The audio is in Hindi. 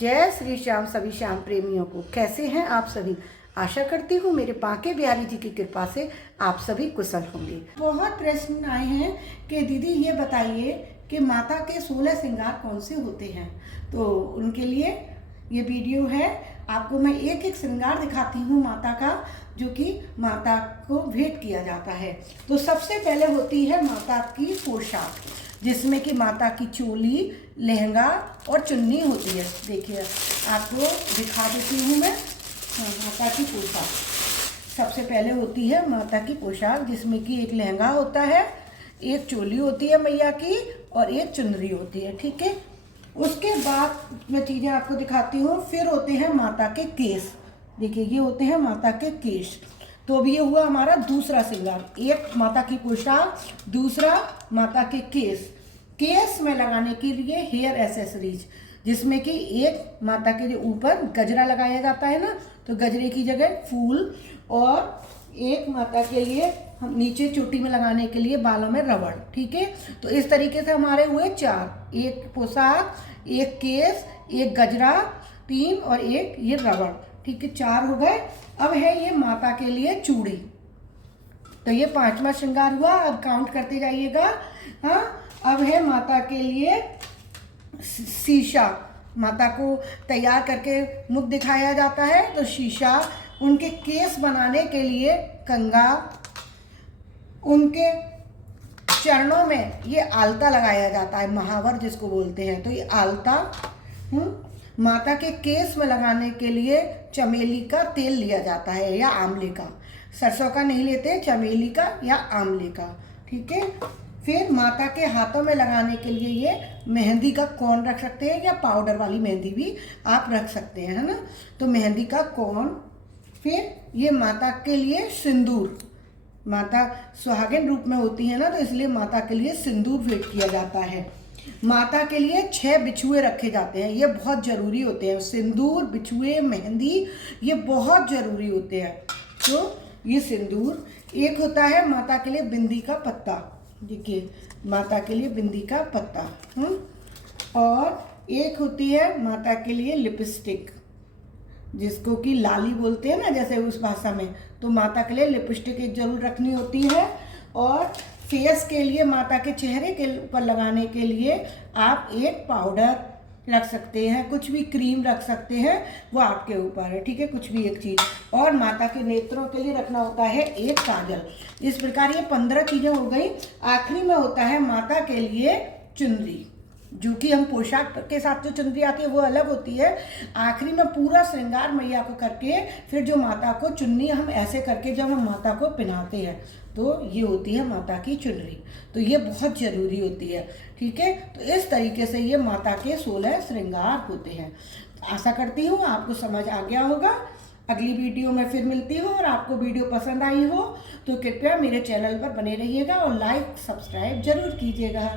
जय श्री श्याम सभी श्याम प्रेमियों को। कैसे हैं आप सभी? आशा करती हूँ मेरे बांके बिहारी जी की कृपा से आप सभी कुशल होंगे। बहुत प्रश्न आए हैं कि दीदी ये बताइए कि माता के 16 श्रृंगार कौन से होते हैं। तो उनके लिए ये वीडियो है। आपको मैं एक एक श्रृंगार दिखाती हूँ माता का, जो कि माता को भेंट किया जाता है। तो सबसे पहले होती है माता की पोशाक, जिसमें कि माता की चोली, लहंगा और चुन्नी होती है। देखिए आपको दिखा देती हूँ मैं। माता की पोशाक सबसे पहले होती है माता की पोशाक, जिसमें कि एक लहंगा होता है, एक चोली होती है मैया की और एक चुनरी होती है। ठीक है, उसके बाद मैं चीज़ें आपको दिखाती हूँ। फिर होते हैं माता के केस। देखिए ये होते हैं माता के केस। तो अब ये हुआ हमारा दूसरा श्रृंगार। एक माता की पोशाक, दूसरा माता के केस। केस में लगाने के लिए हेयर एसेसरीज, जिसमें कि एक माता के ऊपर गजरा लगाया जाता है ना, तो गजरे की जगह फूल, और एक माता के लिए हम नीचे चोटी में लगाने के लिए बालों में रबड़। ठीक है, तो इस तरीके से हमारे हुए 4, एक पोशाक, एक केस, एक गजरा, 3 और एक ये रबड़। ठीक है, 4 हो गए। अब है ये माता के लिए चूड़ी। तो ये 5वां श्रृंगार हुआ। अब काउंट करते जाइएगा। हाँ, अब है माता के लिए शीशा। माता को तैयार करके मुख दिखाया जाता है, तो शीशा। उनके केस बनाने के लिए कंघा। उनके चरणों में ये आलता लगाया जाता है, महावर जिसको बोलते हैं, तो ये आलता। माता के केस में लगाने के लिए चमेली का तेल लिया जाता है या आंवले का। सरसों का नहीं लेते, चमेली का या आंवले का। ठीक है, फिर माता के हाथों में लगाने के लिए ये मेहंदी का कोन रख सकते हैं, या पाउडर वाली मेहंदी भी आप रख सकते हैं, है ना। तो मेहंदी का कोन। फिर ये माता के लिए सिंदूर। माता सुहागिन रूप में होती है ना, तो इसलिए माता के लिए सिंदूर भेंट किया जाता है। माता के लिए 6 बिछुए रखे जाते हैं, ये बहुत ज़रूरी होते हैं। सिंदूर, बिछुए, मेहंदी, ये बहुत ज़रूरी होते हैं। तो ये सिंदूर। एक होता है माता के लिए बिंदी का पत्ता। देखिए माता के लिए बिंदी का पत्ता। और एक होती है माता के लिए लिपस्टिक, जिसको कि लाली बोलते हैं ना, जैसे उस भाषा में। तो माता के लिए लिपस्टिक एक जरूर रखनी होती है। और फेस के लिए, माता के चेहरे के ऊपर लगाने के लिए आप एक पाउडर रख सकते हैं, कुछ भी क्रीम रख सकते हैं, वो आपके ऊपर है। ठीक है, कुछ भी एक चीज़। और माता के नेत्रों के लिए रखना होता है एक काजल। इस प्रकार ये 15 चीज़ें हो गई। आखिरी में होता है माता के लिए चुनरी, जो कि हम पोशाक के साथ जो चुनरी आती है वो अलग होती है। आखिरी में पूरा श्रृंगार मैया को करके फिर जो माता को चुन्नी हम ऐसे करके जब हम माता को पहनाते हैं, तो ये होती है माता की चुनरी। तो ये बहुत ज़रूरी होती है। ठीक है, तो इस तरीके से ये माता के 16 श्रृंगार होते हैं। आशा करती हूँ आपको समझ आ गया होगा। अगली वीडियो में फिर मिलती हूँ, और आपको वीडियो पसंद आई हो तो कृपया मेरे चैनल पर बने रहिएगा और लाइक सब्सक्राइब जरूर कीजिएगा।